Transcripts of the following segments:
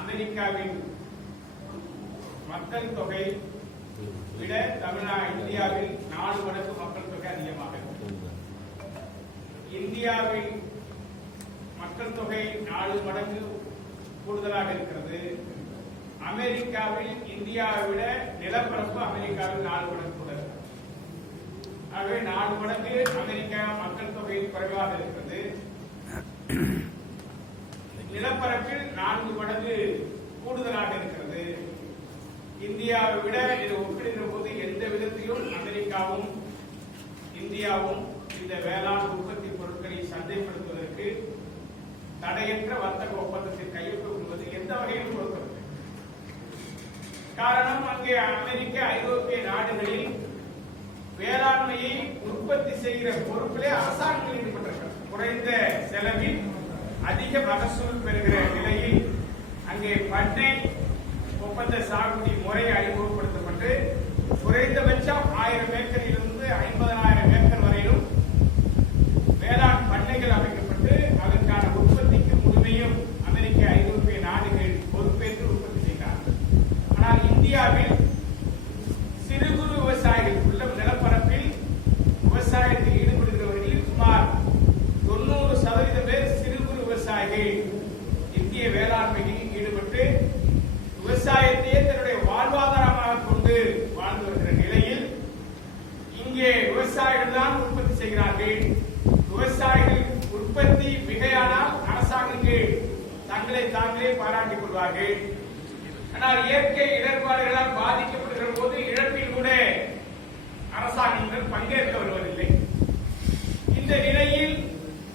அமெரிக்காவின் மக்கள் தொகை விட இந்தியாவில் 4 மடங்கு மக்கள் தொகை அதிகமாக இருக்கிறது. இந்தியாவில் மக்கள் தொகை 4 மடங்கு கூடுதலாக இருக்கிறது. அமெரிக்காவில் இந்தியாவை விட நிலப்பரப்பு அமெரிக்காவில் 4 மடங்கு கூட. ஆகவே 4 மடங்கு அமெரிக்கா மக்கள் தொகை குறைவாக இருக்கிறது. நிலப்பரப்பில் 4 மடங்கு கூடுதலாக இருக்கிறது. இந்தியாவை விட இது ஒப்பிடுகிற போது எந்த விதத்திலும் அமெரிக்காவும் இந்தியாவும் இந்த வேளாண் உற்பத்தி பொருட்களை சந்தைப்படுத்துவதற்கு தடையற்ற வர்த்தக ஒப்பந்தத்தில் கையெழுத்திடுவது எந்த வகையிலும் பொருத்தவில்லை. காரணம், அங்கே அமெரிக்க ஐரோப்பிய நாடுகளில் வேளாண்மையை உற்பத்தி செய்கிற பொறுப்பிலே அரசாங்கங்கள் ஈடுபட்டிருக்கிறது. குறைந்த செலவில் அதிக மகசூல் பெறுகிற நிலையில் அங்கே பண்ணை ஒப்பந்த சாகுபடி முறை அறிமுகப்படுத்தப்பட்டு குறைந்தபட்சம் 1000 ஏக்கரிலிருந்து 50,000 ஏக்கர் வரையிலும் வேளாண் பண்ணைகள் அமைக்கப்பட்டு அதற்கான உற்பத்திக்கு முழுமையும் அமெரிக்க ஐரோப்பிய நாடுகள் பொறுப்பேற்று உற்பத்தி செய்கிறார்கள். ஆனால் இந்தியாவில் சிறு குறு விவசாயிகள் உள்ள நிலப்பரப்பில் விவசாயத்தில் ஈடுபடுகிறவர்களில் சுமார் 90% பேர் சிறு குறு விவசாயிகள் இந்திய வேளாண்மையில் ஈடுபட்டு விவசாயத்தையே தன்னுடைய வாழ்வாதாரமாக கொண்டு வாழ்ந்து வருகிற நிலையில் இங்கே விவசாயிகள் தான் உற்பத்தி செய்கிறார்கள். விவசாயிகள் உற்பத்தி மிகையானால் அரசாங்கங்கள் தங்களை தாங்களே பாராட்டிக் கொள்வார்கள். ஆனால் இயற்கை இடர்பாடுகளால் பாதிக்கப்படுகிற போது இழப்பில் கூட அரசாங்கங்கள் பங்கேற்க வருவதில்லை. இந்த நிலையில்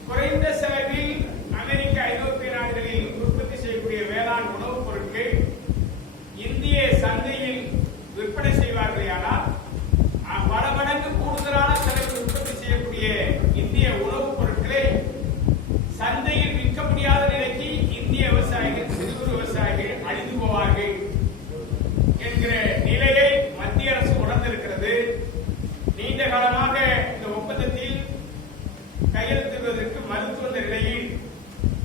குறைந்த செலவில் அமெரிக்க ஐரோப்பிய நாடுகளில் உற்பத்தி செய்யக்கூடிய வேளாண் உணவுப் பொருட்கள் இந்திய சந்தையில் விற்பனை செய்வார்களேயானால் பல மடங்கு கூடுதலான செலவில் உற்பத்தி செய்யக்கூடிய இந்திய உணவுப் பொருட்களை சந்தையில் விற்க முடியாத நிலைக்கு இந்திய விவசாயிகள் சிறு குறு விவசாயிகள் அழிந்து போவார்கள் என்கிற நிலையை மத்திய அரசு உணர்ந்திருக்கிறது. நீண்ட காலமாக இந்த ஒப்பந்தத்தில் கையெழுத்திடுவதற்கு மறுத்து வந்த நிலையில்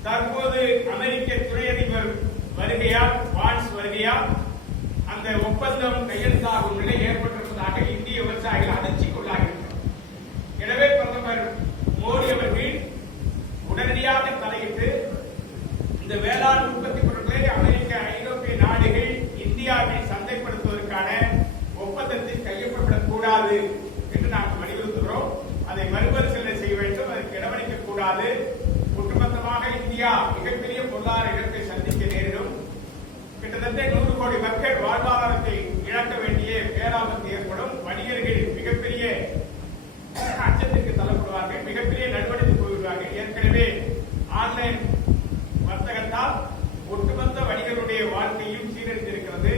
தற்போது அமெரிக்க துணை அதிபர் வருகையால் வான்ஸ் வருகையால் அந்த ஒப்பந்தம் கையெழுத்தாகும் நிலை ஏற்பட்டிருப்பதாக இந்திய விவசாயிகள் அதிர்ச்சிக்குள்ளாகின்றனர். எனவே பிரதமர் மோடி அவர்கள் உடனடியாக தலையிட்டு இந்த வேளாண் உற்பத்தி பொருட்களை அமெரிக்க ஐரோப்பிய நாடுகள் இந்தியாவில் சந்தைப்படுத்துவதற்கான ஒப்பந்தத்தில் கையொப்பமிடக் கூடாது என்று நாங்கள் வலியுறுத்துகிறோம். அதை மறுபரிசீலனை செய்ய வேண்டும். அதற்கு இடமளிக்க கூடாது. ஒட்டுமொத்தமாக இந்தியா மிகப்பெரிய பொருளாதார இழப்பை சந்திக்க நேரிடும். கிட்டத்தட்ட 100 கோடி மக்கள் வாழ்வாதாரத்தை இழக்க வேண்டிய பேராபத்து ஏற்படும். வணிகர்கள் மிகப்பெரிய அச்சத்திற்கு தள்ளப்படுவார்கள். மிகப்பெரிய நடுவடைந்து போய்விடுவார்கள். ஏற்கனவே ஆன்லைன் வர்த்தகத்தால் ஒட்டுமொத்த வணிகர்களுடைய வாழ்க்கையும் சீரழிந்திருக்கிறது.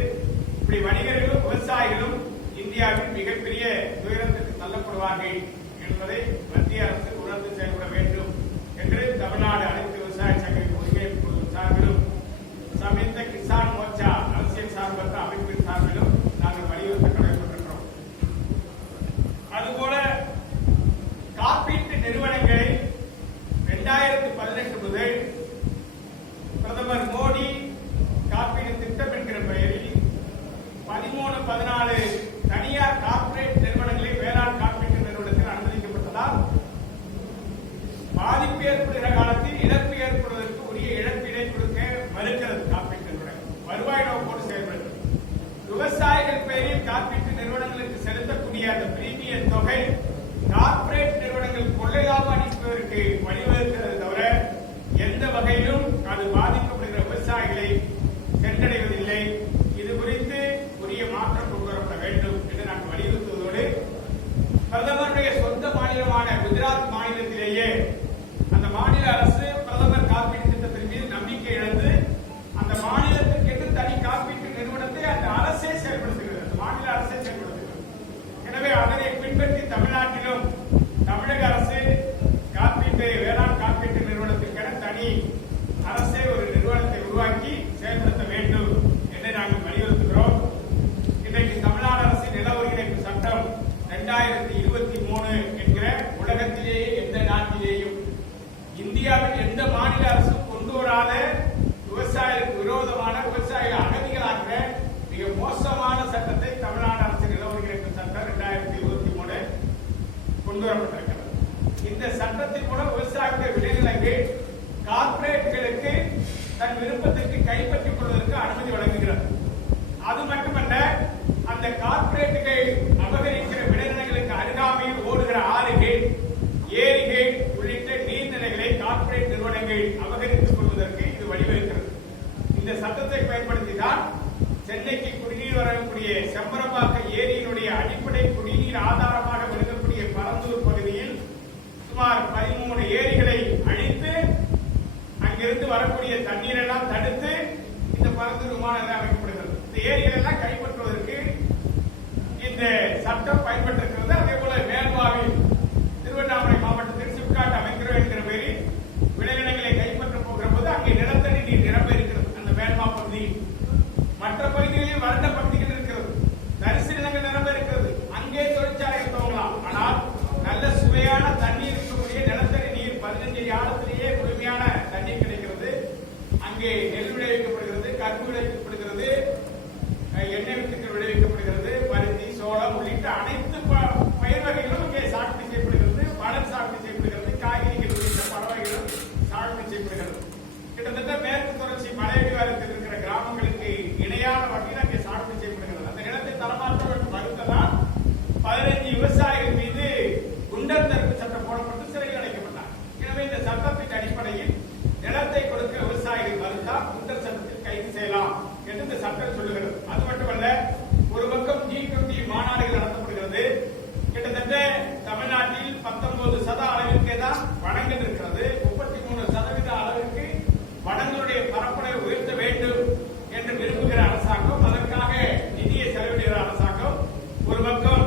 இப்படி வணிகர்களும் விவசாயிகளும் இந்தியாவில் மிகப்பெரிய துயரத்திற்கு தள்ளப்படுவார்கள் என்பதை மத்திய அரசு உணர்ந்து செயல்பட வேண்டும் என்று தமிழ்நாடு அனைத்து விவசாய சங்கங்களின் ஒருங்கிணைப்பு குழு சார்பிலும் சமேத கிசான் மோர்ச்சா அரசியல் சார்பற்ற அமைப்பின் சார்பிலும் நாங்கள் வலியுறுத்த கடமைப்பட்டிருக்கிறோம். அதுபோல காப்பீட்டு நிறுவனங்களை 2018 முதல் பிரதமர் மோடி காப்பீடு திட்டம் என்கிற பெயரில் 13-14 தனியார் கார்ப்பரேட் நிறுவனங்களை வேளாண் காப்பீட்டு நிறுவனத்தில் அனுமதிக்கப்பட்டதால் பாதிப்பு ஏற்படுகிற காலத்தில் இழப்பு ஏற்படுவதற்கு உரிய இழப்பீடை கொடுக்க மறுக்கிறது காப்பீட்டு நிறுவனம். வருவாய் நோக்கோடு செயல்படுகிறது. விவசாயிகள் பெயரில் காப்பீட்டு நிறுவனங்களுக்கு செலுத்தக்கூடிய அந்த பிரீமியம் தொகை கார்ப்பரேட் நிறுவனங்கள் கொள்ளை லாபம் அளிப்பதற்கு வழிவகுக்கிறது தவிர எந்த வகையிலும் அது பாதிக்கப்படுகிற விவசாயிகளை சென்றடைவதில்லை. இது குறித்து உரிய மாற்றம் கொண்டு வரப்பட வேண்டும் என்று நாங்கள் வலியுறுத்துவதோடு பிரதமருடைய சொந்த மாநிலமான குஜராத் மாநிலத்திலேயே அந்த மாநில அரசு பிரதமர் காப்பீட்டு திட்டத்தின் மீது நம்பிக்கை இழந்து அந்த மாநிலத்திற்கு தனி காப்பீட்டு நிறுவனத்தை அந்த அரசே செயல்படுத்துகிறது. அந்த மாநில அரசே செயல்படுத்துகிறது. எனவே அதனை பின்பற்றி தமிழ்நாட்டிலும் தமிழக அரசு காப்பீட்டு வேளாண் காப்பீட்டு நிறுவனத்திற்கென தனி அரசே ஒரு நிறுவனத்தை உருவாக்கி செயல்படுத்த வேண்டும் என்று நாங்கள் வலியுறுத்துகிறோம். இன்றைக்கு தமிழ்நாடு அரசின் நில ஒருங்கிணைப்பு சட்டம் 2023 என்கிற உலகத்திலேயே எந்த நாட்டிலேயும் இந்தியாவில் எந்த மாநில அரசும் கொண்டு வராத விவசாயிகளுக்கு விரோதமான தன் விருப்பத்திற்கு கைப்பற்றிக் கொள்வதற்கு அனுமதி வழங்குகிறது. அது மட்டுமல்ல, அந்த கார்ப்பரேட்டுகள் அபகரிக்கிற விளைநிலங்களுக்கு அருகாமையில் ஓடுகிற ஆறுகள், ஏரிகள் உள்ளிட்ட நீர்நிலைகளை கார்ப்பரேட் நிறுவனங்கள் அபகரித்துக் கொள்வதற்கு இது வழிவகுக்கிறது. இந்த சட்டத்தை பயன்படுத்திதான் சென்னைக்கு குடிநீர் வரக்கூடிய செம்பரம்பாக்க ஏரியினுடைய அடிப்படை குடிநீர் ஆதாரமாக விளங்கக்கூடிய பரந்தூர் பகுதியில் சுமார் 13 ஏரிகளை அழித்து அங்கிருந்து வரக்கூடிய தண்ணீர் எல்லாம் தடுத்து இந்த பரந்தூர் விமான நிலையம் அமைக்கப்படுகிறது. இந்த ஏரிகள் எல்லாம் கைப்பற்றுவதற்கு இந்த சட்டம் பயன்பட்டிருக்கிறது. அதே போல மேல்வாவில் திருவண்ணாமலை மாவட்டத்தில் சிப்காட் அமைக்கிறோம் என்கிற பேரில் விளைநிலங்களை கைப்பற்ற போகிற போது அங்கே நிலத்தடி நீர் நிரம்ப இருக்கிறது. அந்த மேல்மா பகுதியில் மற்ற பகுதிகளில் வறண்ட பகுதிகள் இருக்கிறது, தரிசு நிலங்கள் நிரம்ப இருக்கிறது. அங்கே தொழிற்சாலைகள் துவங்கலாம். ஆனால் நல்ல சுவையான தண்ணீர் இருக்கக்கூடிய நிலத்தடி நீர் 15 அடி ஆழத்திலேயே முழுமையான தண்ணீர் கிடைக்கிறது. அங்கே நெல் விளைவிக்கப்படுகிறது, கரும்பு விளைவிக்கப்படுகிறது, எண்ணெய் வித்துக்கள் விளைவிக்கப்படுகிறது, பருத்தி, சோளம் உள்ளிட்ட அனைத்து பயிர் வகைகளும் இங்கே சாகுபடி செய்யப்படுகிறது. மலர் சாகுபடி செய்யப்படுகிறது, காய்கறிகள் உள்ளிட்ட பல வகைகளும் சாகுபடி செய்யப்படுகிறது. கிட்டத்தட்ட மேற்கு தொடர்ச்சி மலையடிவாரத்தில் இருக்கிற கிராமங்களுக்கு இணையான வகையில் அங்கே சாகுபடி செய்யப்படுகிறது. அந்த நிலத்தை தரமாற்ற வேண்டும் மறுத்ததால் 15 விவசாயிகள் மீது குண்டர் தடுப்பு சட்டம் போடப்பட்டு சிறையில் அடைக்கப்பட்டார். எனவே இந்த சட்டத்தின் அடிப்படையில் நிலத்தை கொடுக்க விவசாயிகள் மறுத்தால் குண்டர் சட்டத்தில் கைது செய்யலாம் என்று இந்த சட்டம் சொல்லுகிறது. அது மட்டுமல்ல, ஒரு பக்கம் G20 மாநாடுகள் நடத்தப்படுகிறது. கிட்டத்தட்ட தமிழ்நாட்டில் 19% அளவிற்கே தான் வனங்கள் இருக்கிறது. 33% அளவிற்கு வனங்களுடைய பரப்பளவை உயர்த்த வேண்டும் என்று விரும்புகிற அரசாங்கம், அதற்காக நிதியை செலவிடுகிற அரசாங்கம் ஒரு பக்கம்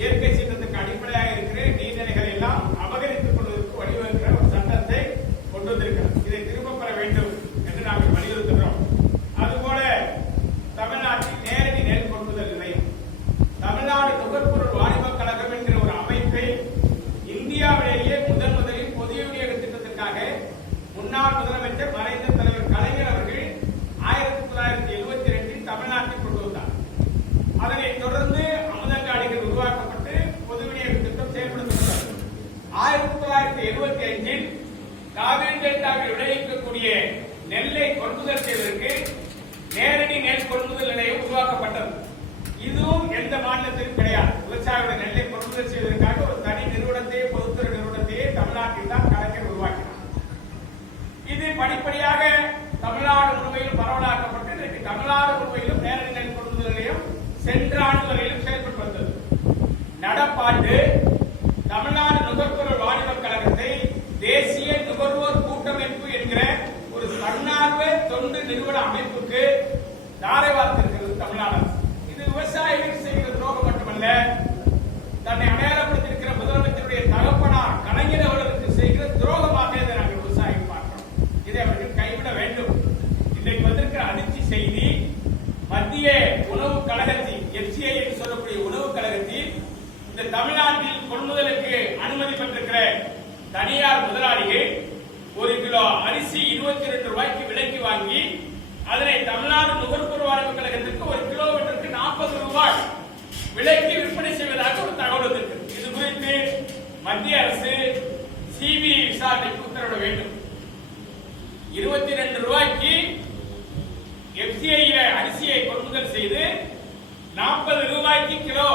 இயற்கை சீற்றத்துக்கு அடிப்படையாக இருக்கிற நீர்நிலைகளை எல்லாம் அபகரித்துக் கொள்வதற்கு வழிவகுக்கிற ஒரு சட்டத்தை கொண்டு வந்திருக்கிறது. இதை திரும்பப் பெற வேண்டும் என்று நாங்கள் வலியுறுத்துகிறோம். அதுபோல தமிழ்நாட்டில் நேரடி நெல் கொள்முதல் நிலையம், தமிழ்நாடு நுகர்பொருள் வாணிபக் கழகம் என்கிற ஒரு அமைப்பை இந்தியாவிலேயே முதலில் பொது விநியோக திட்டத்திற்காக முன்னாள் முதலமைச்சர் மறைந்த தலைவர் கலைஞர் அவர்கள் 1972 தமிழ்நாட்டில் கொண்டு வந்தார். அதனைத் தொடர்ந்து அமுதங்காடிகள் உருவாக்கப்பட்டு பொது விநியோக திட்டம் செயல்படுத்தப்பட்டது. 1975 காவிரி டெல்டாவில் விளைவிக்கக்கூடிய நெல்லை கொள்முதல் செய்வதற்கு நேரடி நெல் கொள்முதல் நிலையம் உருவாக்கப்பட்டது. இதுவும் எந்த மாநிலத்திலும் கிடையாது. விவசாயியோட நெல்லை கொள்முதல் செய்வதற்காக ஒரு தனி நிறுவனத்தையே, பொதுத்துறை நிறுவனத்தையே தமிழ்நாட்டில் தான் கலைஞர் உருவாக்கினார். இது படிப்படியாக தமிழ்நாடு முழுமையிலும் பரவலாக்கப்பட்டு இன்றைக்கு தமிழ்நாடு முழுமையிலும் நேரடி நெல் கொள்முதல் நிலையம் சென்ற ஆண்டு வரையிலும் செயல்பட்டு வந்தது. நடப்பாண்டு தமிழ்நாடு நுகர்பொருள் வாணிபக் கழகத்தை தேசிய நுகர்வோர் கூட்டமைப்பு என்கிற ஒரு தன்னார்வ தொண்டு நிறுவன அமைப்புக்கு தாரை வார்த்திருக்கிறது தமிழ்நாடு அரசு. இது விவசாயிகளுக்கு செய்கிற துரோகம் மட்டுமல்ல, தன்னை அடையாளப்படுத்தியிருக்கிற முதலமைச்சருடைய தகப்பனார் கலைஞர் அவர்களுக்கு செய்கிற துரோகமாக இதை நாங்கள் விவசாயிகள் பார்க்கிறோம். இதை அவர்கள் கைவிட வேண்டும். இன்றைக்கு வந்திருக்கிற அதிர்ச்சி செய்தி, மத்திய உணவு கழகத்தில் FCI என்று சொல்லக்கூடிய உணவு கழகத்தில் இந்த தமிழ்நாட்டில் கொள்முதலுக்கு அனுமதி பெற்றிருக்கிற தனியார் முதலாளிகள் 1 கிலோ அரிசி 22 ரூபாய்க்கு விலைக்கு வாங்கி அதனை தமிழ்நாடு நுகர்பொருள் வாணிபக் கழகத்திற்கு 1 கிலோமீட்டருக்கு 40 ரூபாய் விலைக்கு விற்பனை செய்வதாக ஒரு தகவல் வந்திருக்கிறது. இது குறித்து மத்திய அரசு CBI விசாரணைக்கு உத்தரவிட வேண்டும். 22 ரூபாய்க்கு FCI அரிசியை கொள்முதல் செய்து 40 ரூபாய்க்கு கிலோ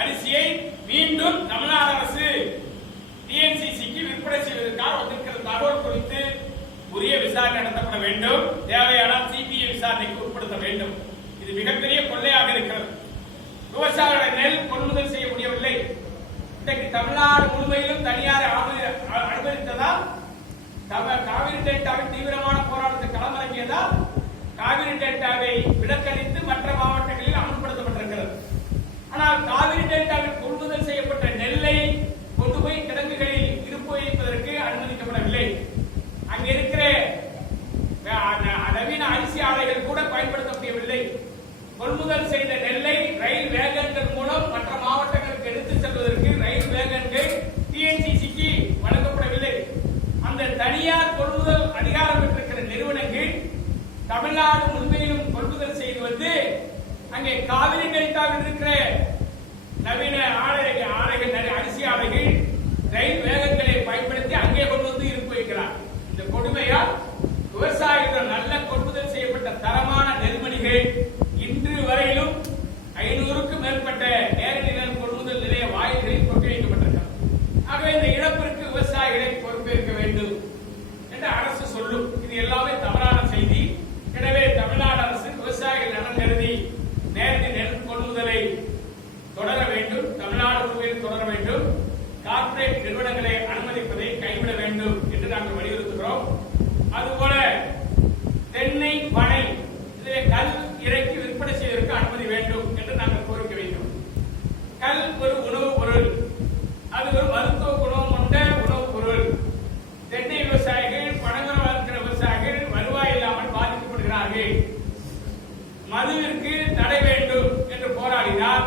அரிசியை மீண்டும் தமிழ்நாடு அரசு TNCCக்கு விற்பனை செய்வதற்காக வந்திருக்கிற தகவல் குறித்து உரிய விசாரணை நடத்தப்பட வேண்டும். தேவையானால் CBI விசாரணைக்கு உட்படுத்த வேண்டும். இது மிகப்பெரிய கொள்ளையாக இருக்கிறது. விவசாயிகள் நெல் கொள்முதல் செய்ய முடியவில்லை. இன்றைக்கு தமிழ்நாடு முழுமையிலும் தனியார் அனுமதித்ததால் காவிரி டெல்டாவில் தீவிரமான போராட்டத்தை களமிறங்கியதால் காவிரி டெல்டாவை விலக்களித்து மற்ற மாவட்டங்களில் அமல்படுத்தப்பட்டிருக்கிறது. ஆனால் காவிரி டெல்டாவில் கொள்முதல் செய்யப்பட்ட நெல்லை கொண்டு போய் கிடங்குகளில் இருப்பு வைப்பதற்கு அனுமதிக்கப்படவில்லை. அங்க இருக்கிற நவீன அரிசி ஆலைகள் கூட பயன்படுத்த முடியவில்லை. கொள்முதல் செய்த நெல்லை ரயில் வேகன்கள் மூலம் மற்ற மாவட்டங்களுக்கு எடுத்துச் செல்வதற்கு ரயில் வேகன்கள் TNCCக்கு வழங்கப்படவில்லை. அந்த தனியார் கொள்முதல் அதிகாரம் பெற்றிருக்கிற நிறுவனங்கள் தமிழ்நாடு முழுமையிலும் கொள்முதல் செய்து வந்து அங்கே காவிரி டெல்டாவில் இருக்கிற நவீன ஆலைகள் அரிசி ஆலைகள் ரயில் வேகங்களை பயன்படுத்தி அங்கே கொண்டு வந்து இருப்பு வைக்கிறார். இந்த கொடுமையால் விவசாயிகள் நல்ல சொன்னார்கள். மதுவிற்கு தடை வேண்டும் என்று போராடினார்.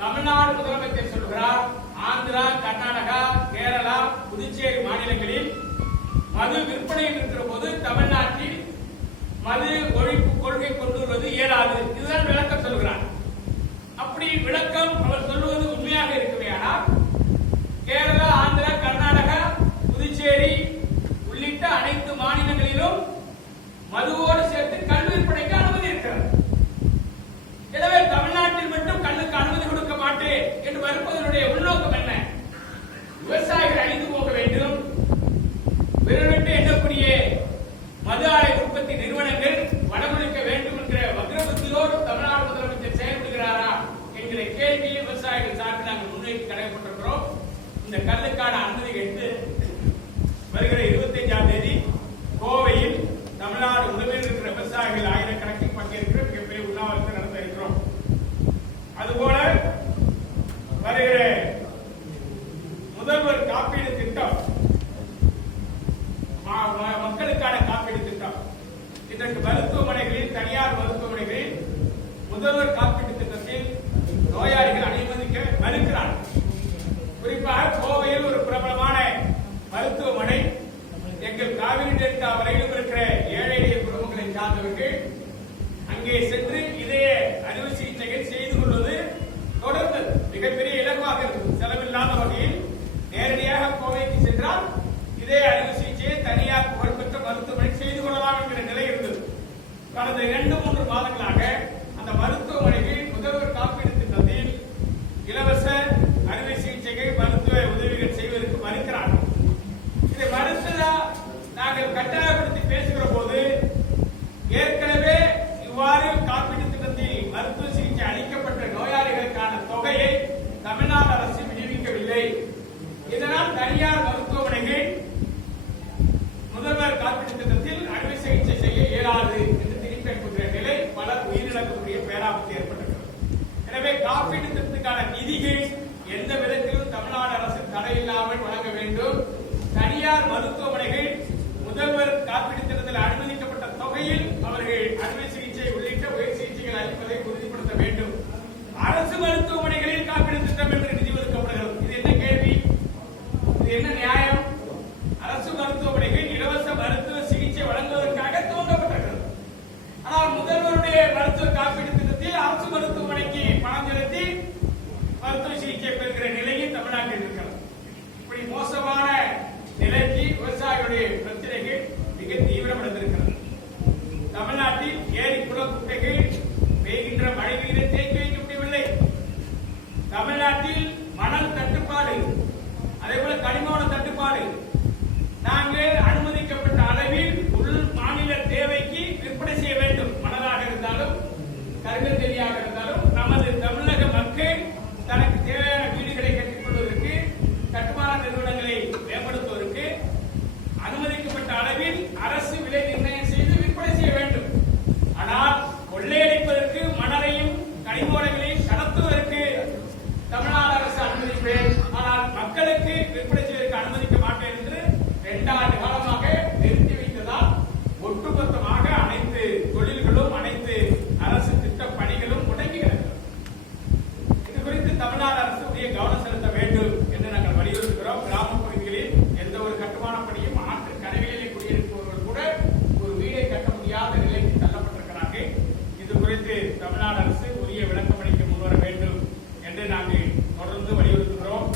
தமிழ்நாடு முதலமைச்சர் சொல்கிறார், ஆந்திரா, கர்நாடகா, கேரளா, புதுச்சேரி மாநிலங்களில் மது விற்பனையில் இருக்கிற போது தமிழ்நாட்டில் மது ஒழிப்பு கொள்கை கொண்டு வருவது இயலாது. இதுதான் விளக்கம் சொல்கிறார். அப்படி விளக்கம் அவர் சொல்லுவது உண்மையாக இருக்குமே ஆனால் கேரளா, ஆந்திரா, கர்நாடகா, புதுச்சேரி உள்ளிட்ட அனைத்து மாநிலங்களிலும் மதுவோடு சேர்த்து கல் விற்பனைக்கு அனுமதி இருக்கிறது. எனவே தமிழ்நாட்டில் மட்டும் கல்லுக்கு அனுமதி கொடுக்க மாட்டேன் என்று மறுப்பதனுடைய உள்நோக்கம் என்ன? விவசாயிகள் அழிந்து போக வேண்டும், விரவிட்டு எண்ணக்கூடிய மது ஆலை உற்பத்தி நிறுவனங்கள் வடமுடிக்க வேண்டும் என்கிற வக்ரபுத்தியோடு தமிழ்நாடு முதலமைச்சர் செயல்படுகிறாரா என்கிற கேள்வியை விவசாயிகள் சார்பில் நாங்கள் முன்வைத்து கடமைப்பட்டிருக்கிறோம். இந்த கல்லுக்கான அனுமதி கேட்டு வருகிற 25ஆம் தேதி கோவையில் தமிழ்நாடு முழுவதும் இருக்கிற விவசாயிகள் ஆயிரக்கணக்கில் பங்கேற்கிற மிகப்பெரிய உண்ணாவிரத்தை நடத்த இருக்கிறோம். அதுபோல வருகிற முதல்வர் காப்பீடு திட்டம், மக்களுக்கான காப்பீடு திட்டம், இதற்கு மருத்துவமனைகளில், தனியார் மருத்துவமனைகளில் முதல்வர் காப்பீட்டு திட்டத்தில் நோயாளிகள் அனுமதிக்க மறுக்கிறார்கள். குறிப்பாக கோவையில் ஒரு பிரபலமான மருத்துவமனை, எங்கள் காவிரி டெல்டா வரையிலும் இருக்கிற ஏழை எளிய குடும்பங்களை சார்ந்தவர்கள் அங்கே சென்று இதய அறுவை சிகிச்சைகள் செய்து கொள்வது தொடர்ந்து மிகப்பெரிய இலக்காக இருந்தது. செலவில்லாத வகையில் நேரடியாக கோவைக்கு சென்றால் இதே அறுவை சிகிச்சையை தனியார் புகழ்பெற்ற மருத்துவமனை செய்து கொள்ளலாம் என்கிற நிலை இருந்தது. கடந்த 2-3 மாதங்களாக அந்த மருத்துவமனைகள் முதல்வர் காப்பீடு திட்டத்தில் இலவச அறுவை சிகிச்சைகள், மருத்துவ உதவிகள் செய்வதற்கு மறுக்கிறார்கள். இதை மறுத்ததா நாங்கள் கட்டாயப்படுத்தி பேசுகிற போது ஏற்கனவே இவ்வாறு காப்பீட்டு திட்டத்தில் மருத்துவ சிகிச்சை அளிக்கப்பட்ட நோயாளிகளுக்கான தொகையை தமிழ்நாடு அரசு விடுவிக்கவில்லை. இதனால் தனியார் மருத்துவமனைகள் முதல்வர் காப்பீட்டு திட்டத்தில் அறுவை சிகிச்சை செய்ய இயலாது என்று திருப்பி அனுப்புகிற நிலை பலர் உயிரிழக்கக்கூடிய பேராபத்து ஏற்பட்டிருக்கிறது. எனவே காப்பீட்டு திட்டத்துக்கான நிதிகள் எந்த விதத்திலும் தமிழ்நாடு அரசு தடையில்லாமல் வழங்க வேண்டும். தனியார் மருத்துவமனைகள் முதல்வர் காப்பீடு திட்டத்தில் அனுமதிக்கப்பட்ட தொகையில் அவர்கள் அறுவை சிகிச்சை உள்ளிட்ட உயர் சிகிச்சைகள் அளிப்பதை உறுதிப்படுத்த வேண்டும். அரசு மருத்துவமனைகளில் காப்பீடு திட்டம் என்று நிதி ஒதுக்கப்படுகிறது. இது என்ன கேள்வி? இது என்ன நியாயம்? அரசு மருத்துவமனைகள் இலவச மருத்துவ சிகிச்சை வழங்குவதற்காக துவங்கப்பட்டிருக்கிறது. ஆனால் முதல்வருடைய மருத்துவ காப்பீடு திட்டத்தில் அரசு மருத்துவமனைக்கு பணம் செலுத்தி மருத்துவ சிகிச்சை பெறுகிற நிலையில் தமிழ்நாட்டில் இருக்கிறது. இப்படி மோசமான நிலைக்கு விவசாயிகளுடைய பிரச்சனைகள் மிக தீவிரமடைந்திருக்கிறது. தமிழ்நாட்டில் ஏரி குள குட்டைகள் பெய்கின்ற மழை நீரை தேக்கி வைக்க முடியவில்லை. தமிழ்நாட்டில் மணல் தட்டுப்பாடு, அதேபோல கனிமவள தட்டுப்பாடு. நாங்கள் அனுமதிக்கப்பட்ட அளவில் உள் மாநில தேவைக்கு விற்பனை செய்ய வேண்டும். மணலாக இருந்தாலும் கருங்கல் தெரியாக இருந்தாலும் நமது தமிழக மக்கள் தனக்கு தேவையான வீடுகளை கட்டிக் கொள்வதற்கு, கட்டுமான நிறுவனங்களை மேம்படுத்துவதற்கு அனுமதிக்கப்பட்ட அளவில் அரசு விலை நிர்ணயம் செய்து விற்பனை செய்ய வேண்டும். ஆனால் கொள்ளையடிப்பதற்கு, மணலையும் கனிமவளங்களையும் கடத்துவதற்கு தமிழ்நாடு அரசு அனுமதிப்பேன், ஆனால் மக்களுக்கு விற்பனை செய்வதற்கு அனுமதிக்க மாட்டேன் என்று 2 ஆண்டு காலமாக நிறுத்தி வைத்ததால் ஒட்டுமொத்தமாக அனைத்து தொழில்களும், அனைத்து அரசு திட்ட பணிகளும் முடங்கி கிடக்கிறது. இது குறித்து தமிழ்நாடு அரசு உரிய கவனம் செலுத்த வேண்டும் என்று நாங்கள் வலியுறுத்துகிறோம். கிராம பகுதிகளில் எந்த ஒரு கட்டுமான பணியும் ஆற்று கரைகளிலே குடியிருப்பவர்கள் கூட ஒரு வீடை கட்ட முடியாத நிலைக்கு தள்ளப்பட்டிருக்கிறார்கள். இது குறித்து தமிழ்நாடு அரசு உரிய விளக்கமளிக்க முன்வர வேண்டும் என்று நாங்கள் தொடர்ந்து வலியுறுத்துகிறோம்.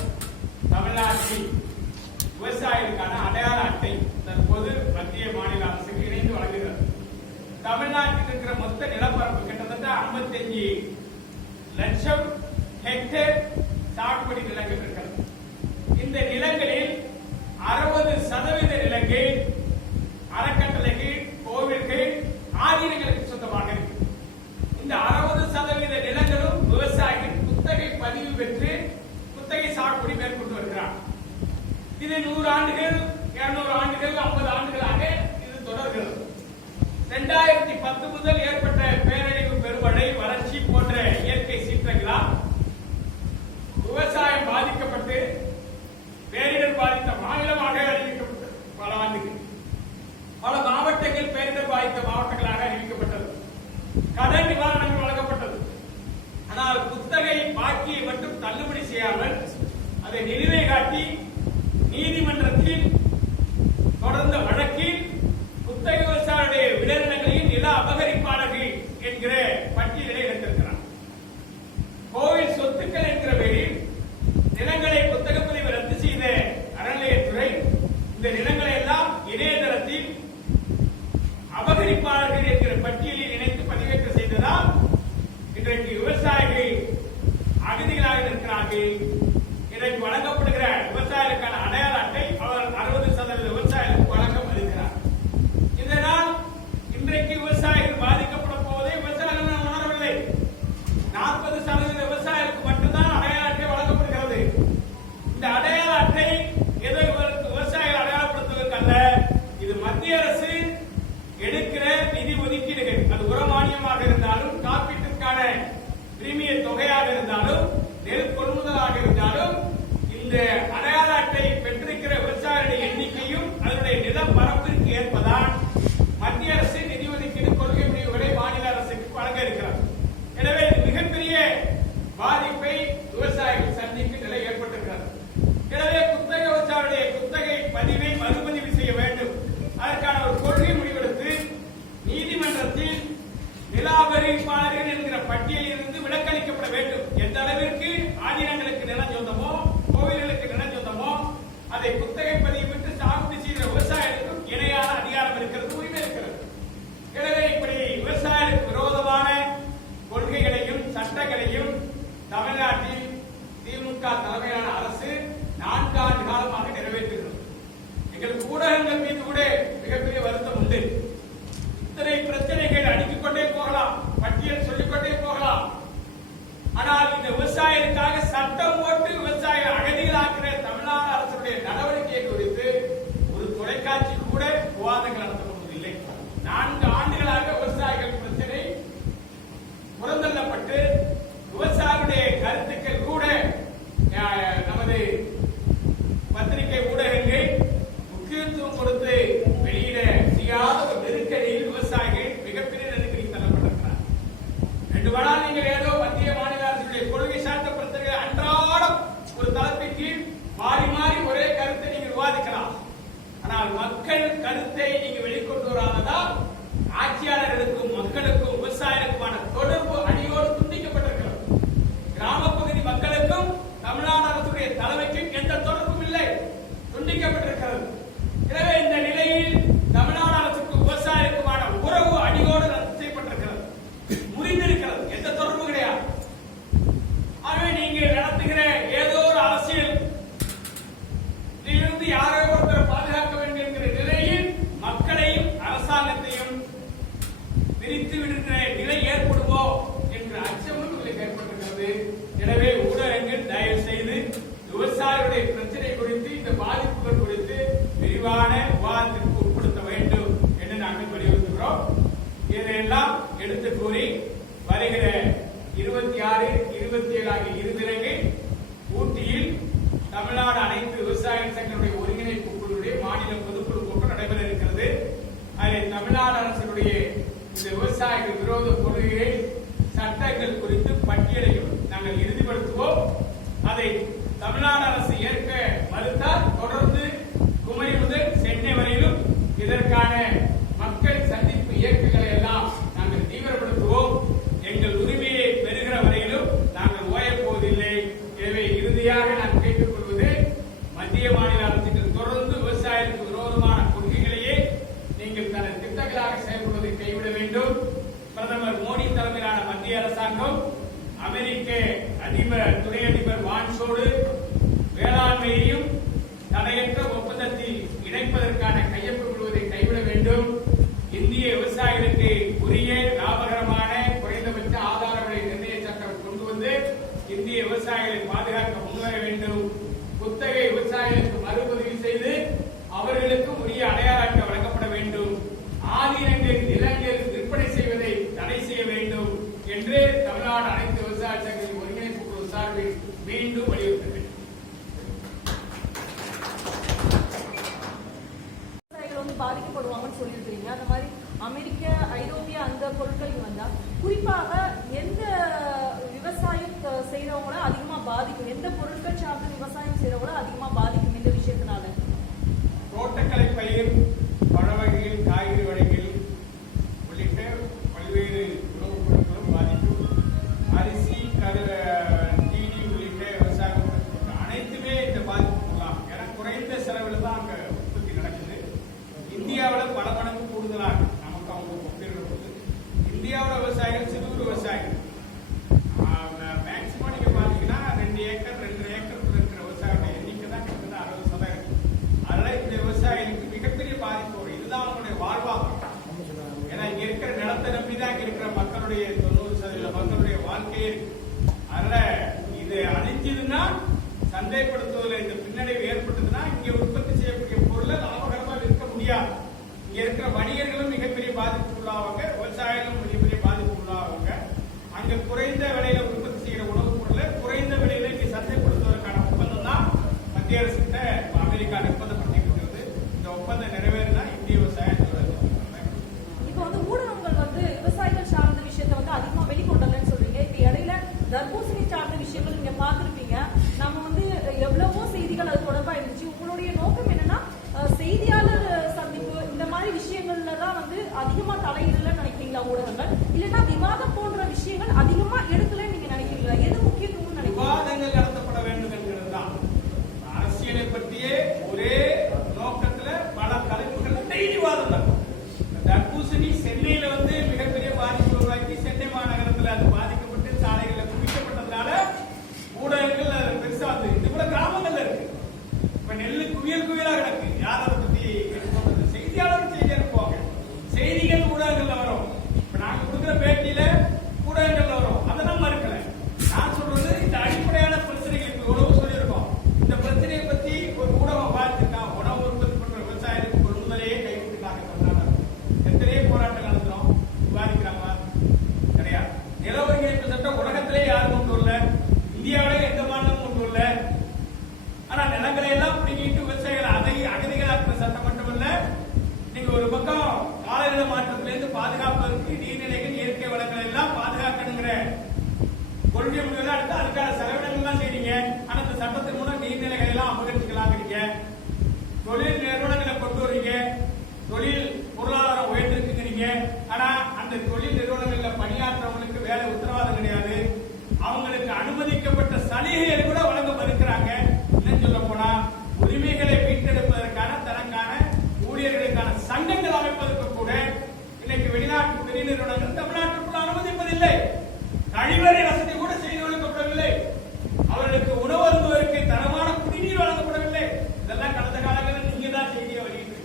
தமிழ்நாட்டில் விவசாயிகளுக்கான அடையாள அட்டை தற்போது மத்திய மாநில அரசுக்கு இணைந்து வழங்குகிறது. தமிழ்நாட்டில் இருக்கிற மொத்த நிலப்பரப்பு கிட்டத்தட்ட 55 லட்சம் ஹெக்டேர் சாகுபடி நிலங்கள் இருக்கிறது. இந்த நிலங்களில் 60% நிலங்கள் அறக்கட்டளைகள், கோவில்கள், ஆதீனங்களுக்கு சொந்தமாக இருக்கு. இந்த 60% நிலங்களும் விவசாயிகள் குத்தகை பதிவு பெற்று குத்தகை சாகுபடி மேற்கொண்டு வருகிறார். இது 100 ஆண்டுகள், 200 ஆண்டுகள், 50 ஆண்டுகளாக இது தொடர்கிறது. 2010 முதல் ஏற்பட்ட பேரழிவு, பெருமழை, வறட்சி போன்ற இயற்கை சீற்றங்களால் விவசாயம் பாதிக்கப்பட்டு பேரிடர் பாதித்த மாநிலமாக அறிவிக்கப்பட்டது. பல ஆண்டுகள் பல மாவட்டங்கள் பேரிடர் பாதித்த மாவட்டங்களாக அறிவிக்கப்பட்டது. அவற்றில் நிலாபரிப்பாளர்கள் என்கிற பட்டியலில் இருந்து விலக்களிக்கப்பட வேண்டும். எந்த அளவிற்கு ஆதீனங்களுக்கு நிலம் சொந்தமோ கோவில்களுக்கு நிலம் சொந்தமோ அதை குத்தகை பதிவிட்டு சாகுபடி செய்கிற விவசாயிகளுக்கும் இணையான அதிகாரம் இருக்கிறது, உரிமை இருக்கிறது. எனவே இப்படி விவசாயிகளுக்கு விரோதமான கொள்கைகளையும் சட்டங்களையும் தமிழ்நாட்டில் திமுக தலைமையிலான அரசு 4 ஆண்டு காலமாக நிறைவேற்றுகிறது. எங்களுக்கு ஊடகங்கள் மீது கூட மிகப்பெரிய வருத்தம் உண்டு. இத்தனை பிரச்சனைகள் அடுக்கிக் கொண்டே போகலாம், பட்டியல் சொல்லிக்கொண்டே போகலாம். ஆனால் இந்த விவசாயிகளுக்காக சட்டம் போட்டு விவசாயிகள் அகதிகளாக்குற தமிழ்நாடு அரசுடைய நடவடிக்கையை குறித்து ஒரு தொலைக்காட்சி கூட விவாதங்கள் நடத்தப்படுவதில்லை. 4 ஆண்டுகளாக விவசாயிகள் பிரச்சனை புறந்தள்ளப்பட்டு விவசாயிகளுடைய கருத்துக்கள் கூட நமது பத்திரிகை ஊடகங்கள் முக்கியத்துவம் கொடுத்து வெளியிட செய்யாத ஒரு நெருக்கடியில் விவசாயிகள் மிகப்பெரிய நெருக்கடிக்கு தள்ளப்பட்டிருக்கிறார். வேண்டுமானால் நீங்கள் ஏதோ மத்திய மாநில அரசுடைய கொள்கை சார்ந்த பிரச்சனைகளை அன்றாடம் ஒரு தளத்தின் கீழ் மாறி மாறி ஒரே கருத்தை நீங்கள் விவாதிக்கலாம். ஆனால் மக்கள் கருத்தை நீங்க வெளிக்கொண்டு வராததால் ஆட்சியாளர்களுக்கும் மக்களுக்கும் விவசாயிகளுக்குமான தொடர்பு அடியோடு துண்டிக்கப்பட்டிருக்கிறது. கிராமப்பகுதி மக்களுக்கும் தமிழ்நாடு அரசுடைய தலைமைக்கும் எந்த தொடர்பும் இல்லை, துண்டிக்கப்பட்டிருக்கிறது. எனவே இந்த நிலையில் தமிழ்நாடு அரசுக்கும் விவசாயிகளுக்குமான உறவு அடியோடு ரத்து செய்யப்பட்டிருக்கிறது, முறிந்திருக்கிறது, எந்த தொடர்பு கிடையாது. ஆகவே நீங்கள் நடத்துகிற ஏதோ ஒரு அரசியல் இதிலிருந்து யாரோ ஒருத்தரை பாதுகாக்க வேண்டும் என்கிற நிலையில் மக்களையும் அரசாங்கத்தையும் பிரித்து விடுகிற நிலை ஏற்படுமோ என்ற அச்சமும் உங்களுக்கு ஏற்பட்டிருக்கிறது. எனவே ஊடகங்கள் தயவு செய்து விவசாயிகளுடைய பிரச்சனை குறித்து இந்த பாதிப்புகள் குறித்து விரிவான விவாதத்திற்கு உட்படுத்த வேண்டும் என்று நாங்கள் வலியுறுத்துகிறோம். இதையெல்லாம் எடுத்து கூறி வருகிற 26, 27 ஆகிய 2 தினங்கள் ஊட்டியில் தமிழ்நாடு அனைத்து விவசாய சங்கங்களுடைய ஒருங்கிணைப்பு குழுவுடைய மாநில பொதுக்குழு கூட்டம் நடைபெற இருக்கிறது. அதில் தமிழ்நாடு அரசுடைய இந்த விவசாயிகள் விரோத கொள்கைகள் சட்டங்கள் குறித்து பட்டியலையும் நாங்கள் இறுதிப்படுத்துவோம். அதை தமிழ்நாடு அரசு ஏற்க மறுத்தால் தொடர்ந்து குமரி முதல் சென்னை வரையிலும் இதற்கான மக்கள் சந்திப்பு இயக்கங்களை எல்லாம் நாங்கள் தீவிரப்படுத்துவோம். எங்கள் உரிமையை பெறுகிற வரையிலும் நாங்கள் ஓயப்போவதில்லை. எனவே இறுதியாக நான் கேட்டுக்கொள்வது, மத்திய மாநில அரசுகள் தொடர்ந்து விவசாயிகளுக்கு விரோதமான கொள்கைகளையே நீங்கள் தன திட்டங்களாக செயல்படுவதை கைவிட வேண்டும். பிரதமர் மோடி தலைமையிலான மத்திய அரசாங்கம் அமெரிக்க துணை அதிபர் வான்ஸோடு வேளாண்மையையும் தடையற்ற ஒப்பந்தத்தில் இணைப்பதற்கான கையொப்பமிடுவதை கைவிட வேண்டும். இந்திய விவசாயிகளுக்கு உரிய லாபகரமான குறைந்தபட்ச ஆதார விலை நிர்ணய சட்டம் கொண்டு வந்து இந்திய விவசாயிகளை பாதுகாக்க முன்வர வேண்டும். குத்தகை விவசாயிகளுக்கு மறுபதிவு செய்து அவர்களுக்கு உரிய அடையாள அட்டை வழங்கப்பட வேண்டும். ஆதீனங்கள் நிலங்கள் விற்பனை செய்வதை தடை செய்ய வேண்டும் என்று தமிழ்நாடு அனைத்து விவசாய சங்கங்களின் ஒருங்கிணைப்பு குழு சார்பில் மீண்டும் வலியுறுத்துகிறேன். பாதிக்கப்படுவாங்கன்னு சொல்லியிருக்கீங்க. அந்த மாதிரி அமெரிக்க, ஐரோப்பிய அந்த பொருட்கள் வந்தா குறிப்பாக எந்த விவசாயம் செய்யறவங்கள அதிகமா பாதிக்கும், எந்த பொருட்கள் சார்ந்து விவசாயம் செய்யறவங்கள அதிகமா பாதிக்கும் இந்த விஷயத்தினால? தோட்டக்கலை பயிர், பழ வகைகள், காய்கறி வகைகள் உள்ளிட்ட பல்வேறு உணவுப் பொருட்களும் பாதிக்கும். அரிசி, தீனி உள்ளிட்ட விவசாய பொருட்கள் அனைத்துமே இந்த பாதிப்புலாம். ஏன்னா குறைந்த செலவில் தான் அங்க உற்பத்தி நடக்குது. இந்தியாவில் பல மடங்கு கூடுதலாக நமக்கு அவங்க ஒப்பிடுறது. இந்தியாவோட விவசாயிகள் சிறு விவசாயிகள் மேக்சிமம் நீங்க பாத்தீங்கன்னா 2 ஏக்கர் 2.5 ஏக்கர் இருக்கிற விவசாயியோட எண்ணிக்கை தான் கிட்டத்தட்ட 60%. அதனால இந்த விவசாயிகளுக்கு மிகப்பெரிய பாதிப்பு வரும். இதுதான் அவங்களுடைய வாழ்வாதாரம். ஏன்னா இங்க இருக்கிற நிலத்தை நம்பிதான் இங்க இருக்கிற மக்களுடைய 90% மக்களுடைய வாழ்க்கையே. அதனால இது அழிஞ்சதுன்னா, சந்தைப்படுத்துவதில் இந்த பின்னடைவு ஏற்பட்டதுன்னா இங்க உற்பத்தி செய்யக்கூடிய பொருளை லாபகரமா விற்க முடியாது. இங்க இருக்கிற வணிகர்களும் மிகப்பெரிய பாதிப்பு உள்ளாவாங்க, விவசாயிகளும் மிகப்பெரிய பாதிப்பு உள்ளாவாங்க. அங்க குறைந்த விலையில உற்பத்தி செய்கிற உணவுப் பொருளை குறைந்த விலையில இங்க சந்தைப்படுத்துவதற்கான ஒப்பந்தம் தான் மத்திய அரசு கிட்ட அமெரிக்கா நிர்பந்தப்படுத்திக்கிறது. இந்த ஒப்பந்தம் நிறைவேறினா இந்திய விவசாயம் இப்போ ஊடகங்கள் விவசாயிகள் சார்ந்த விஷயத்தை அதிகமா வெளிக்கொண்டலன்னு சொல்றீங்க. இப்ப இடையில தர்பூசணி சார்ந்த விஷயங்கள் நீங்க பார்த்திருப்பீங்க. நம்ம எவ்வளவோ செய்திகள் அது தொடர்பா இருந்துச்சு. உங்களுடைய நோக்கம் என்னன்னா ஊடகங்கள், இல்லைன்னா விவாதம் போன்ற விஷயங்கள் அதிகமா எடுக்கலன்னு நீங்க நினைக்கிறீங்களா? எது முக்கியத்துவம் நினைக்கிறீங்க? விவாதங்கள் நடத்தப்பட வேண்டும் என்கிறது தான். அரசியலை பற்றியே ஒரே நோக்கத்துல பல தலைப்புகள் டெய்லி விவாதம் நடக்கும். தர்பூசணி சென்னையில வந்து மிகப்பெரிய பாதிப்பு உருவாக்கி சென்னை மாநகரத்தில் அது பாதிக்கப்பட்டு சாலைகளில் குவிக்கப்பட்டதுனால ஊடகங்கள் அது பெருசா வந்து இது போல கிராமங்கள்ல இருக்கு. இப்ப நெல்லு குவியல் குவியலா கிடக்கு. யார் அதை பத்தி சொல்றது? செய்தியாளர் செய்தி அனுப்புவாங்க. செய்திகள் ஊடகங்கள்ல வரும். இப்ப நாங்க கொடுக்குற பேட்டியில ஊடகங்கள்ல வரும். அதெல்லாம் மறுக்கல. நான் சொல்றது இந்த அடிப்படையான பிரச்சனைகளுக்கு உணவு சொல்லியிருக்கோம். இந்த பிரச்சனையை பத்தி ஒரு ஊடகம் பார்த்துருக்கான். உணவு உற்பத்தி பண்ற விவசாயிகளுக்கு கொள்முதலையே கைவிட்டுட்டாங்க. எத்தனையோ போராட்டம் நடத்துறோம். விவாதிக்கிறாங்களா? கிடையாது. நில ஒருங்கிணைப்பு சட்டம் உலகத்திலே யாரும் கொண்டு வரல. இந்தியாவிலே எந்த மாநிலமும் கொண்டு வரல. ஆனா நிலங்களை எல்லாம் பிடிங்கிட்டு விவசாயிகள் அதை அகதிகளாக்குற சட்டம் மட்டுமல்ல, நீங்க ஒரு பக்கம் காலநிலை மாற்றத்திலிருந்து பாதுகாப்பதற்கு நீர்நிலைகள் இயற்கை வளங்களை எல்லாம் பாதுகாக்கணுங்கிற கொள்கை முடிவுல அடுத்து அதுக்கான செலவினங்கள் தான் செய்றீங்க. ஆனா இந்த சட்டத்தின் மூலம் நீர்நிலைகள் எல்லாம் அபகரிச்சுக்கலாங்கிறீங்க. தொழில் நிறுவனங்களை கொண்டு வரீங்க. தொழில் பொருளாதாரம் உயர்ந்திருக்குங்கிறீங்க. ஆனா அந்த தொழில் நிறுவனங்கள்ல பணியாற்றவங்களுக்கு வேலை உத்தரவாதம் கிடையாது. அவங்களுக்கு அனுமதிக்கப்பட்ட சலுகைகள் கூட வழங்க மறுக்கிறாங்க. இன்னும் சொல்ல போனா உரிமைகளை மீட்டெடுப்பதற்கான தனக்கான ஊழியர்களுக்கான சங்கங்கள் அமைப்பதற்கு கூட இன்னைக்கு வெளிநாட்டு பெரிய நிறுவனங்கள் தமிழ்நாட்டுக்குள் அனுமதிப்பதில்லை. கழிவறை வசதி கூட செய்து கொடுக்கப்படவில்லை. அவர்களுக்கு உணவு அருந்துவதற்கு தரமான குடிநீர் வழங்கப்படவில்லை. இதெல்லாம் கடந்த காலங்களில் நீங்க தான் செய்தியை வெளியிட்டு.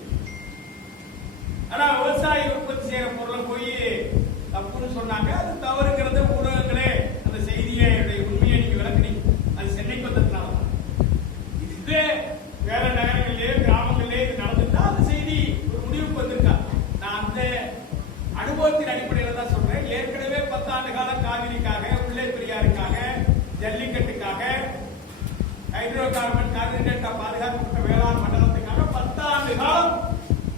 ஆனா விவசாயி உற்பத்தி செய்யற பொருளை போய் தப்புன்னு சொன்னாங்க. அது தவறுங்கிறது ஊடகங்களே அந்த செய்தியை உண்மையை நீங்க விளக்குனீங்க. அது சென்னைக்கு வந்ததுனாலதான். இதே வேற நகரங்களிலே கிராமங்களிலே இது நடந்துட்டா அந்த செய்தி ஒரு முடிவுக்கு வந்திருக்கா. நான் அந்த அனுபவத்தின் அடிப்படையில் தான் சொல்றேன். ஏற்கனவே 10 ஆண்டு காலம் காவிரிக்காக, முல்லை பெரியாறுக்காக, ஜல்லிக்கட்டுக்காக, ஹைட்ரோ கார்பன் கார்பரேட்டா பாதுகாக்கப்பட்ட வேளாண் மண்டலத்துக்காக 10 ஆண்டு காலம்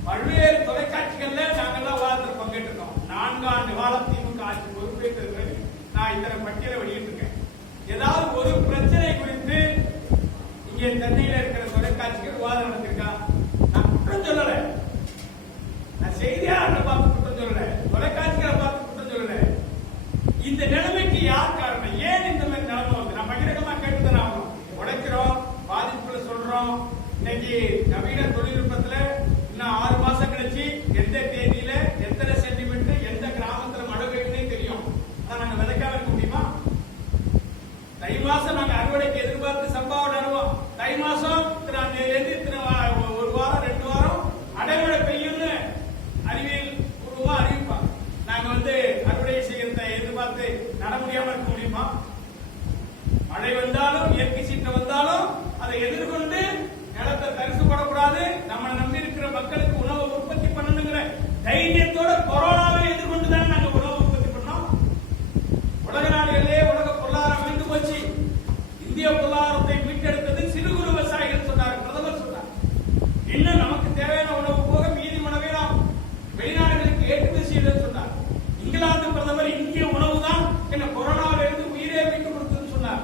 பல்வேறு தொலைக்காட்சிகள்ல நாங்கெல்லாம் விவாதத்தில் பங்கேற்றிருக்கோம். 4 ஆண்டு காலம் திமுக ஆட்சி பொறுப்பேற்று நான் இத்தனை பட்டியலை வெளியிட்டிருக்கேன். ஏதாவது ஒரு பிரச்சனை குறித்து இங்கே சென்னையில இருக்கிற தொலைக்காட்சிகள் விவாதம் நடத்திருக்கா? நான் குற்றம் சொல்லல. நான் செய்தியாளர்களை பார்த்து குற்றம் சொல்லல. தொலைக்காட்சிகளை பார்த்து குற்றம் சொல்லல. இந்த நிலைமைக்கு யார் காரணம்? ஏன் இந்த மாதிரி நிலைமை வந்து நான் பகிரங்கமா கேட்டுதான் ஆகணும். உழைக்கிறோம், பாதிப்புல சொல்றோம். இன்னைக்கு நவீன தொழில்நுட்பத்துல இன்னும் 6 மாசம் கழிச்சு எந்த தேதியில எத்தனை சென்டிமீட்டர் எந்த கிராமத்துல மழை பெய்யும்னே தெரியும். அதை நாங்க விதைக்காம இருக்க முடியுமா? தை மாசம் நாங்க அறுவடைக்கு எதிர்பார்த்து சம்பாவை நடுவோம். தை மாசம் ஒரு வாரம் 2 வாரம் அடைமழை பெய்யும்னு அறிவியல் பூர்வமா அறிவிப்பாங்க. நாங்க அறுவடை செய்யறத எதிர்பார்த்து நட முடியாம இருக்க முடியுமா? மழை வந்தாலும் இயற்கை சீற்றம் வந்தாலும் அதை எதிர்கொண்டு நிலத்தை தரிசுபடக்கூடாது. நம்ம நம்பி இருக்கிற மக்களுக்கு உணவு உற்பத்தி பண்ணணுங்கிற தைரியத்தோட கொரோனாவை எதிர்கொண்டு தானே நாங்க உணவு உற்பத்தி பண்ணோம். உலக நாடுகளிலே உலக பொருளாதாரம் மீண்டு போச்சு. இந்திய பொருளாதாரத்தை மீட்டெடுத்தது சிறு குறு விவசாயிகள் சொன்னார், பிரதமர் சொன்னார். இன்னும் நமக்கு தேவையான உணவு போக மீதி உணவை நாம் வெளிநாடுகளுக்கு ஏற்றுமதி செய்தது சொன்னார். இங்கிலாந்து பிரதமர் இந்திய உணவு தான் என்ன கொரோனாவில இருந்து உயிரே மீட்டு கொடுத்ததுன்னு சொன்னார்.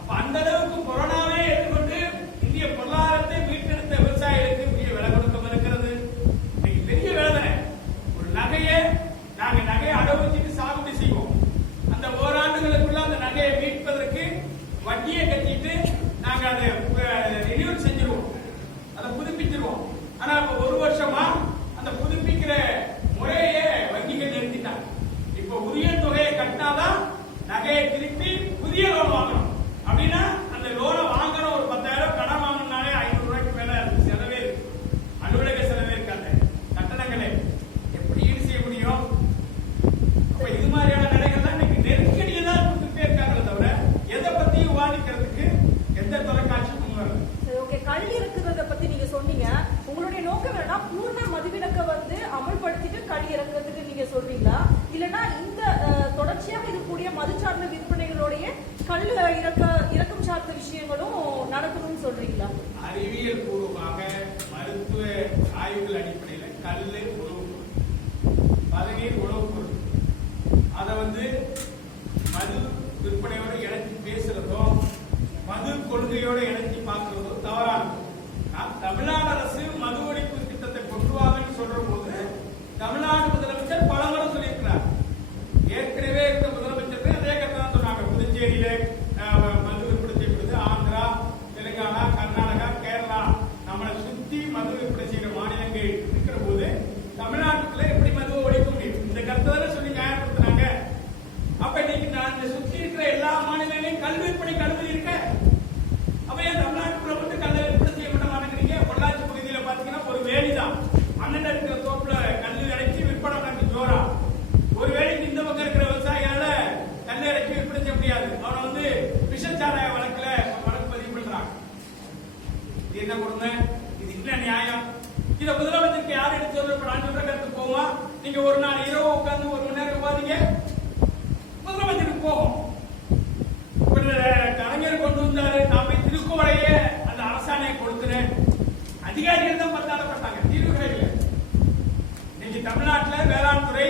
அப்ப அந்த அளவுக்கு கொரோனாவே எதிர்கொண்டு இந்திய பொருளாதாரத்தை மீட்டெடுத்த விவசாயிகளுக்கு பெரிய விலை கொடுக்க இருக்கிறது. இன்னைக்கு பெரிய வேதனை. ஒரு நகையை அடவு வச்சுட்டு சாகுபடி செய்வோம். அந்த ஓராண்டுகளுக்குள்ள அந்த நகையை மீட்பதற்கு வட்டியை கட்டிட்டு நாங்க அதை ரினியூ செஞ்சிருவோம், அதை புதுப்பிச்சிருவோம். ஆனா இப்ப 1 வருஷமா அந்த புதுப்பிக்கிற முறையே வங்கிகள் நிறுத்திட்டாங்க. இப்ப உரிய தொகையை கட்டினாதான் நகையை திருப்பி புதிய லோன் வாங்கணும். அப்படின்னா அந்த லோனை வாங்கணும். ஒரு 10,000 கடன் வாங்கினாலே 500 ரூபாய்க்கு மேல செலவே இருக்கு. அலுவலக செலவே இருக்காது, கட்டணங்களே எப்படி ஈடு செய்ய முடியும்? அப்ப இது மாதிரியான நிலைகள் தான் இன்னைக்கு நெருக்கடியை தான் கொடுத்துட்டே இருக்காங்களே தவிர எதை பத்தியும் விவாதிக்கிறதுக்கு எந்த தொலைக்காட்சியும் முன்வரல. ஓகே, கல்வி இறக்குறத பத்தி நீங்க சொன்னீங்க. உங்களுடைய நோக்கம் என்னன்னா பூர்ண மதுவிலக்க அமல்படுத்திட்டு கல்வி இறக்குறதுக்கு நீங்க சொல்றீங்களா? இல்லன்னா இந்த தொடர்ச்சியாக இருக்கக்கூடிய மது சார்ந்த விற்பனைகளுடைய கல் இறக்கம் சார்ந்த விஷயங்களும் நடக்கணும்னு சொல்றீங்களா? அறிவியல் பூர்வமாக மருத்துவ ஆய்வுகள் அடிப்படையில் கல்லு உணவு பொருள், பதநீர் உணவு பொருள், அதை மது விற்பனையோட இணைச்சி பேசுறதோ மது கொள்கையோட இணைச்சி பார்க்கிறதோ தவறானது. தமிழ்நாடு அரசு மது ஒழிப்பு திட்டத்தை கொண்டு வாங்கன்னு சொல்ற போது தமிழ்நாடு முதலமைச்சர் பல நாள் இரவு உட்கார்ந்து 1 மணி நேரம் விவாதிங்க, முதலமைச்சருக்கு போகும். கலைஞர் கொண்டு வந்தாரு, நான் போய் திருக்குவளையே அந்த அரசாணையை கொடுக்கிறேன். அதிகாரிகள் தான் பத்தாடப்பட்டாங்க, தீர்வு கிடைக்கல. இன்னைக்கு தமிழ்நாட்டில் வேளாண் துறை